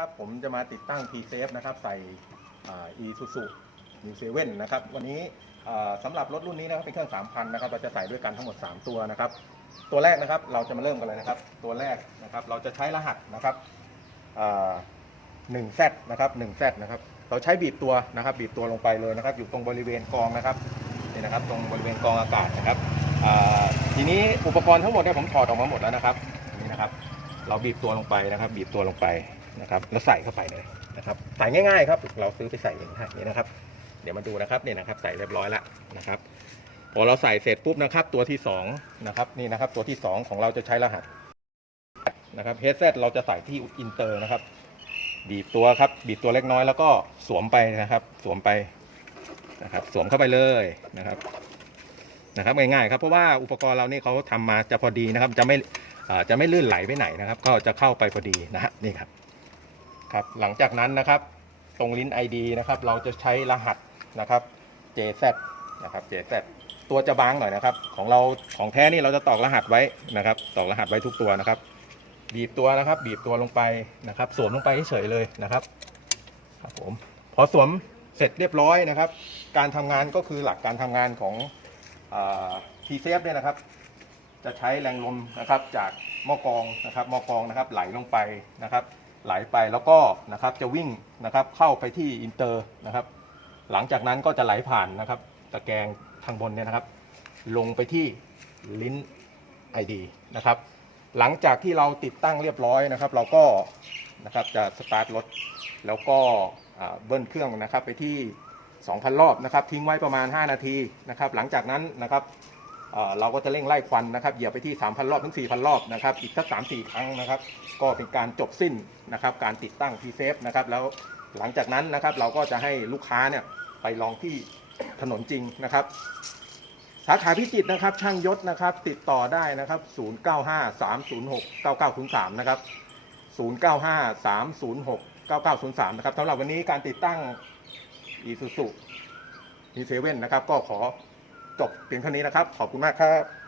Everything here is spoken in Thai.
ครับ ผมจะมาติดตั้ง p s a f e นะครับ ใส่ Isuzu New 7นะครับ วันนี้สำหรับรถรุ่นนี้นะครับเป็นเครื่อง 3,000 นะครับ เราจะใส่ด้วยกันทั้งหมด 3 ตัวนะครับ ตัวแรกนะครับ เราจะมาเริ่มกันเลยนะครับ ตัวแรกนะครับ เราจะใช้รหัสนะครับหนึ่ง Z นะครับหนึ่ง Z นะครับ เราใช้บีบตัวนะครับ บีบตัวลงไปเลยนะครับ อยู่ตรงบริเวณกองนะครับ นี่นะครับ ตรงบริเวณกองอากาศนะครับ ทีนี้อุปกรณ์ทั้งหมดเนี่ยผมถอดออกมาหมดแล้วนะครับ นี่นะครับ เราบีบตัวลงไปนะครับ บีบตัวลงไป นะครับแล้วใส่เข้าไปเลยนะครับใส่ง่ายๆครับ เราซื้อไปใส่เองได้นี่นะครับ เดี๋ยวมาดูนะครับเนี่ยนะครับ ใส่เรียบร้อยแล้วนะครับพอเราใส่เสร็จปุ๊บนะครับ ตัวที่สองนะครับนี่นะครับ ตัวที่สองของเราจะใช้รหัสนะครับเฮดเซตเราจะใส่ที่อินเตอร์นะครับ บีบตัวครับ บีบตัวเล็กน้อยแล้วก็สวมไปนะครับ สวมไปนะครับ สวมเข้าไปเลยนะครับนะครับง่ายๆครับเพราะว่าอุปกรณ์เรานี่เขาทำมาจะพอดีนะครับ จะไม่จะไม่ลื่นไหลไปไหนนะครับ ก็จะเข้าไปพอดีนะฮะนี่ครับ ครับหลังจากนั้นนะครับตรงลิ้น ID นะครับเราจะใช้รหัสนะครับ JZ นะครับ JZ ตัวจะบางหน่อยนะครับ ของเราของแท้นี่เราจะตอกรหัสไว้นะครับ ตอกรหัสไว้ทุกตัวนะครับ บีบตัวนะครับ บีบตัวลงไปนะครับ สวมลงไปเฉยเลยนะครับครับผมพอสวมเสร็จเรียบร้อยนะครับ การทำงานก็คือหลักการทำงานของทีเซฟเนี่ยนะครับ จะใช้แรงลมนะครับจากหม้อกรองนะครับหม้อกรองนะครับไหลลงไปนะครับ ไหลไปแล้วก็นะครับจะวิ่งนะครับเข้าไปที่อินเตอร์นะครับ หลังจากนั้นก็จะไหลผ่านนะครับ ตะแกรงทางบนเนี่ยนะครับ ลงไปที่ลิ้น ID นะครับ หลังจากที่เราติดตั้งเรียบร้อยนะครับ เราก็นะครับจะสตาร์ทรถแล้วก็เบิ้ลเครื่องนะครับไปที่ 2,000 รอบนะครับ ทิ้งไว้ประมาณ 5 นาทีนะครับ หลังจากนั้นนะครับ เราก็จะเร่งไล่ควันนะครับเหยียบไปที่ 3,000 รอบถึง 4,000 รอบนะครับอีกสัก3-4 ครั้งนะครับ ก็เป็นการจบสิ้นนะครับการติดตั้ง p s a f e นะครับแล้วหลังจากนั้นนะครับเราก็จะให้ลูกค้าเนี่ยไปลองที่ถนนจริงนะครับ สาขาพิจิตรนะครับ ช่างยศนะครับ ติดต่อได้นะครับ 0953069903 นะครับ 0953069903 นะครับสำหรับวันนี้การติดตั้ง Isuzu e 7นะครับ ก็ขอ จบเพียงเท่านี้นะครับ ขอบคุณมากครับ